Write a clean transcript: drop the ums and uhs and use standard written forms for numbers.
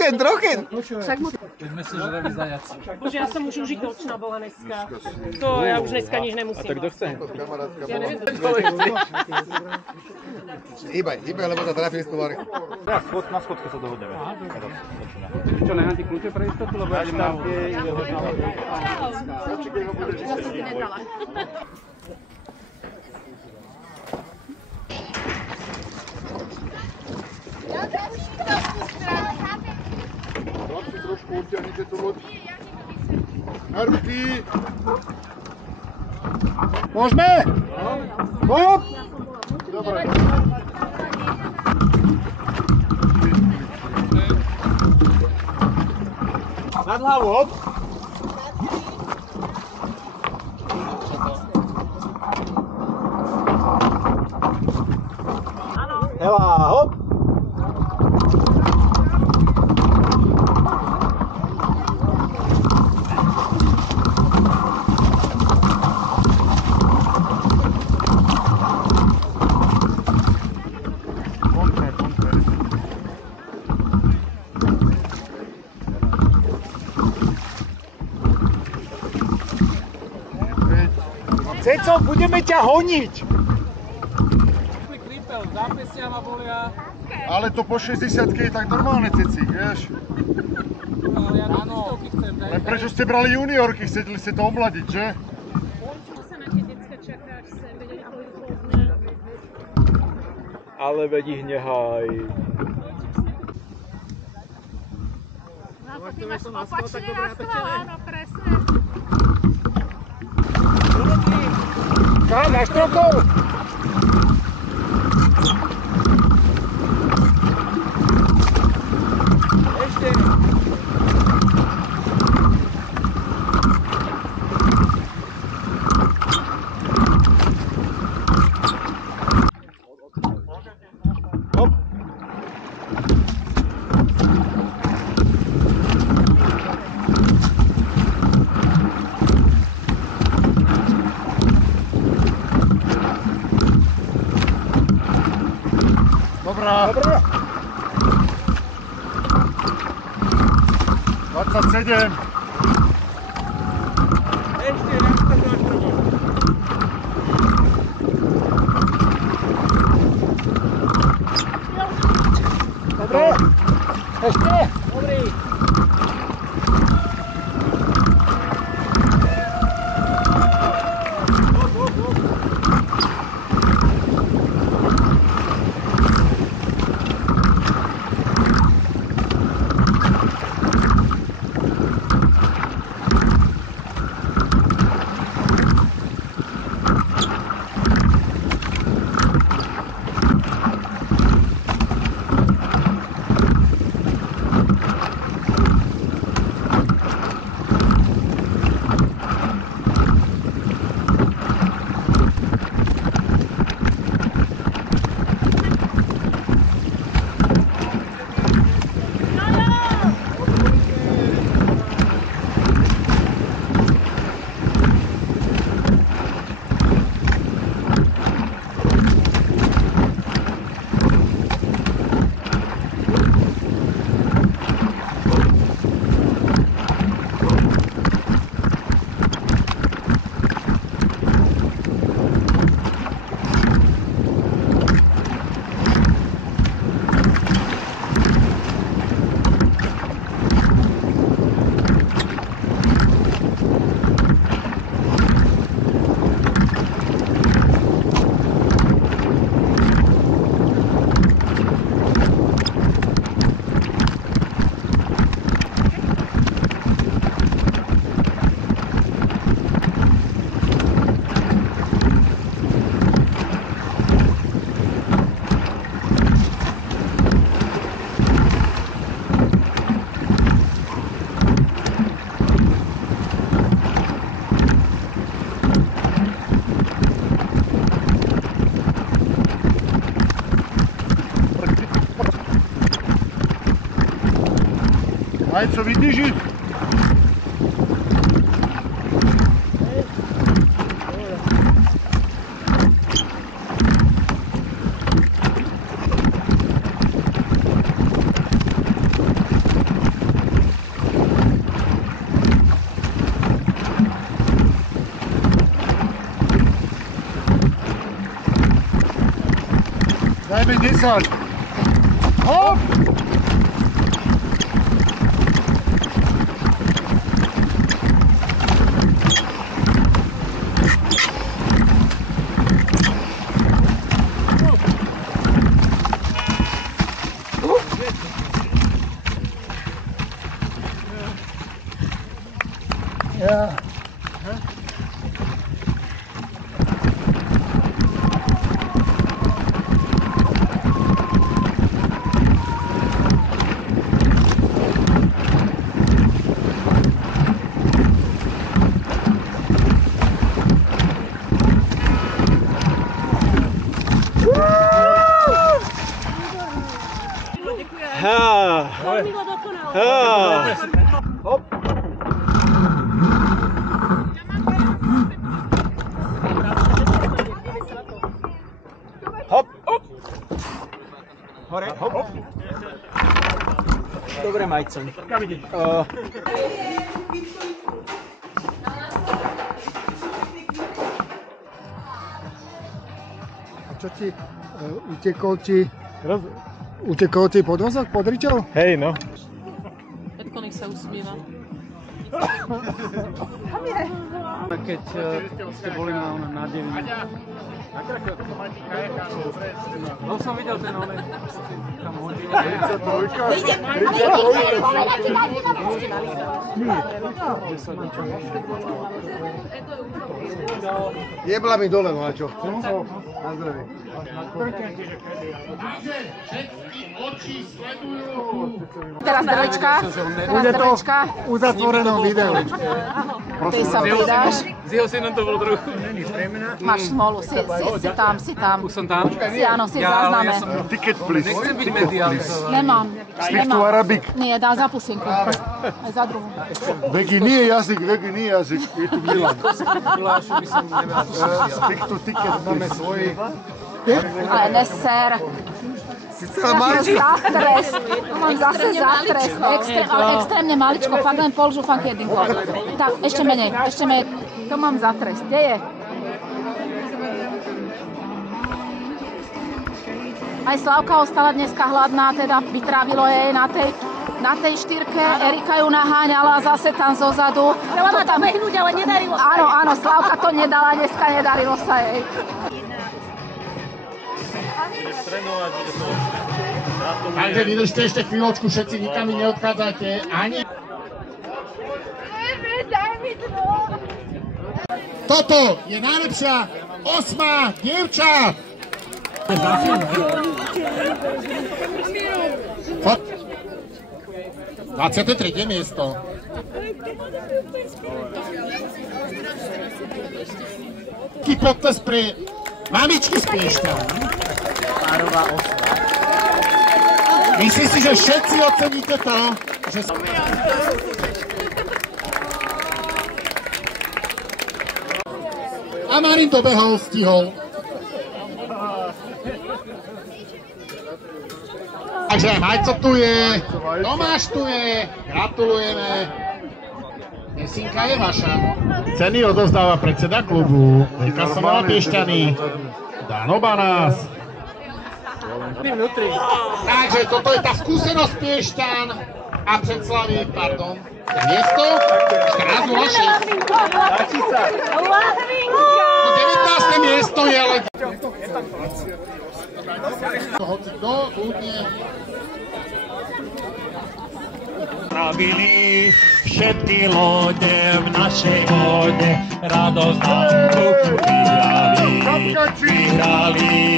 Trochen. Sme si žrali zajac. Bože, ja som už užitočná bola dneska. To ja už dneska nič nemusím. A tak kto chce? Ja neviem. Hýbaj, lebo to trafí stôr. Na schodke sa dohodneme. Čo, nechám ti kľúče pre istotu, lebo ja idem na Ja som ti nedala. Trošku utiahnite tú loď. Na ruky! Môžeme? Hop! Dobre. Nad hlavu, hop! Hela, hop! Ceco, budeme ťa honiť! Zápesia ma bolia. Ale to po 60-ke je tak normálne, Ceci, vieš? Ale ja do stovky chcem, daj. Len prečo ste brali juniorky, chceli ste to omladiť, že? Čo sa na tie decka čaká, až sem vedeli pôjdu pozdne. Ale veď ich nehaj. Ty máš opačne na stôl, áno, presne. Kam, na štrokov! Ešte. Hop! Dobrá. 27. Ešte, jak to máš robiť? Dobre. Ešte. Dobrý. Aj co vydrží? Máme 10. Hop! Ja. Hop. Hop. Hop. Hore. Hop. Dobre, Majcon. Kam ideš? A čo ti utekol ti podvozok, podričov? Hej, no. Petko nech sa usmieva. Keď ste boli na deň. No som videl ten onej, tam hodil. 33. Jebla mi dole, no a čo? Na zdravie. Teraz drvečka. Bude to v uzatvorenom videu. Ty sa pridáš. S jeho synom to bolo trochu. Máš smolu, si tam. Už som tam? Áno, si v zázname. Ticket, please. Nechcem byť mediálny. Nemám. Speak to Arabic. Nie, dá za pusinku. Aj za druhú. Vegi nije jazyk. Je tu Milan. Gulášu by som nemal. Speak to ticket, máme svoji. Ale neser. Mám zase zátres. Ale extrémne maličko, fakt len pol žufanky jedinko. Tak, ešte menej. To mám zátres. Kde je? Aj Slavka ostala dneska hladná, teda vytrávilo jej na tej štyrke. Erika ju naháňala zase tam zozadu. Chcela tam behnúť, ale nedarilo sa. Áno, Slavka to nedala, dneska nedarilo sa jej. Takže vydržte ešte chvíľočku, všetci nikam neodchádzate. Ani... Toto je najlepšia 8. dievča. 23. miesto. Podpis pre mamičky z Piešťan. Párová osla. Myslím si, že všetci oceníte to, že... A Marin dobehol, stihol. Takže Majco tu je, Tomáš tu je, gratulujeme. Desinka je vaša. Ceny odovzdáva predseda klubu Veľká Somala Piešťany, Dano Banás. Takže toto je tá skúsenosť Piešťan a Břeclavi, pardon. Miesto 14.06. 19. miesto je, ale... Hoci kto, kľudne. Pravili všetky lode v našej ode, radosť nám tu vyhrali.